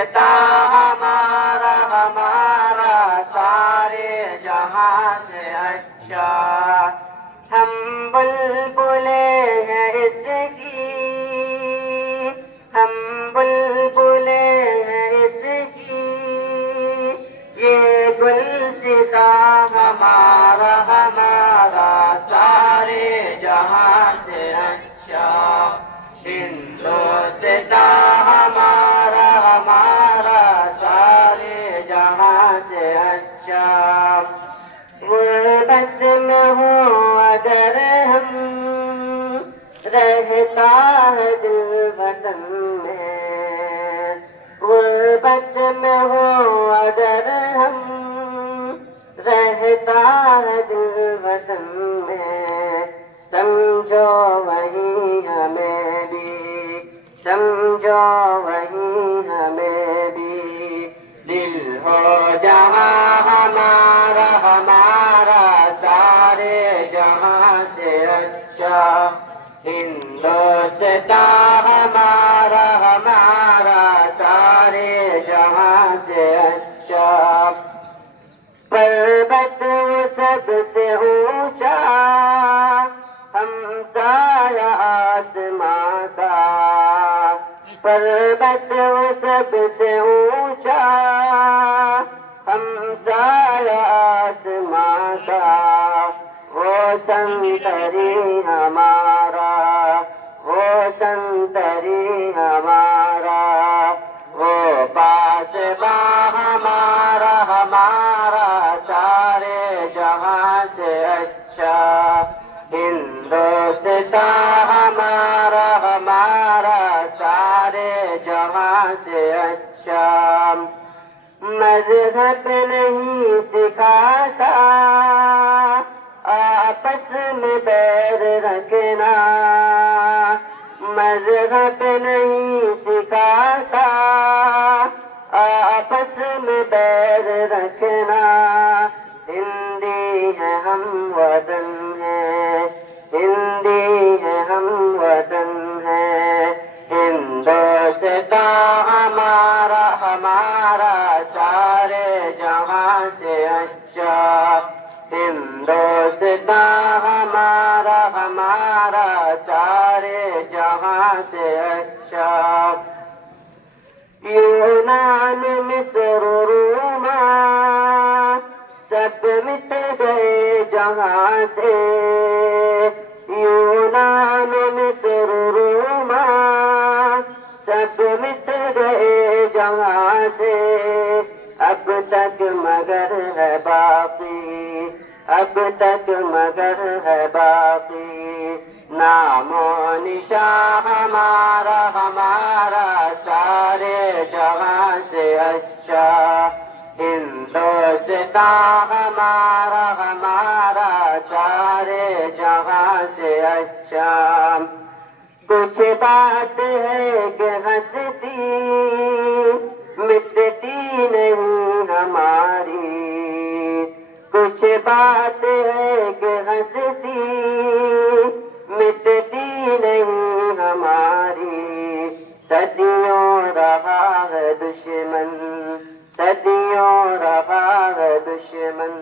ہندوستاں ہمارا ہمارا سارے جہاں سے اچھا ہم بلبلیں ہیں اس کی ہم بلبلیں ہیں اس کی یہ گلستاں ہمارا ہمارا سارے جہاں سے اچھا ہندوستاں ہمارا ہمارا سارے جہاں سے اچھا غربت میں ہوں اگر ہم رہتا ہے دل وطن میں غربت میں ہوں اگر ہم رہتا ہے دل وطن میں سمجھو وہی ہمیں بھی سمجھو وہی ہمیں بھی دل ہو جہاں ہمارا ہمارا سارے جہاں سے اچھا ہندوستاں ہمارا ہمارا سارے جہاں سے اچھا پربت سب سے اونچا ہمسایہ آسماں کا پربت سب سے اونچا ہمسایہ آسماں کا وہ سنتری ہمارا وہ سنتری ہمارا وہ پاسباں ہمارا ہمارا سارے جہاں سے اچھا ہندوستاں ہمارا ہمارا سارے جہاں سے اچھا مذہب نہیں سکھاتا آپس میں بیر رکھنا مذہب نہیں سکھاتا آپس میں بیر رکھنا ہندی ہے ہم وطن ہے ہندی ہے ہم وطن ہے ہندوستاں ہمارا ہمارا سارے جہاں سے اچھا ہندوستاں ہمارا ہمارا سارے جہاں سے اچھا یونان مصر روما سب مٹ گئے جہاں سے یونان مصر روما سب مٹ گئے جہاں سے اب تک مگر ہے باقی اب تک مگر ہے باقی نام و نشاں ہمارا ہمارا سارے جہاں سے اچھا ہندوستاں ہمارا ہمارا سارے جہاں سے اچھا کچھ بات ہے کہ ہستی مٹتی نہیں ہماری کچھ بات ہے کہ ہستی مٹتی نہیں ہماری صدیوں رہا ہے دشمن صدیوں رہا ہے دشمن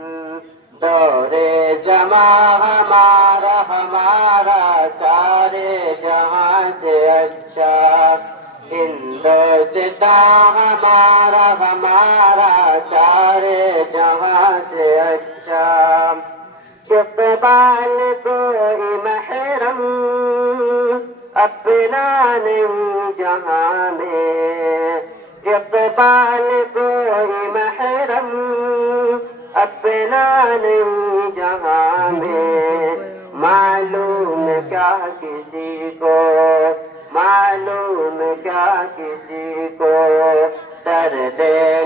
دورے زماں ہمارا ہمارا سارے جہاں سے اچھا ہندوستاں ہمارا ہمارا سارے جہاں سے اچھا اقبال کوئی محرم اپنا نہیں جہاں میں اقبال کوئی محرم اپنا نہیں جہاں میں معلوم کیا کسی کو معلوم کیا کسی کو درد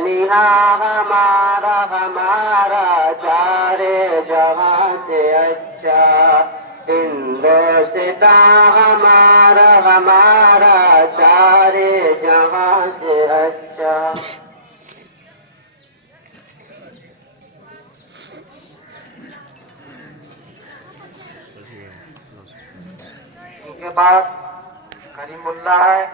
نہاں ہمارا ہمارا سارے جہاں سے اچھا ہندوستاں ہمارا ہمارا سارے جہاں سے اچھا ان کے بعد کریم اللہ ہے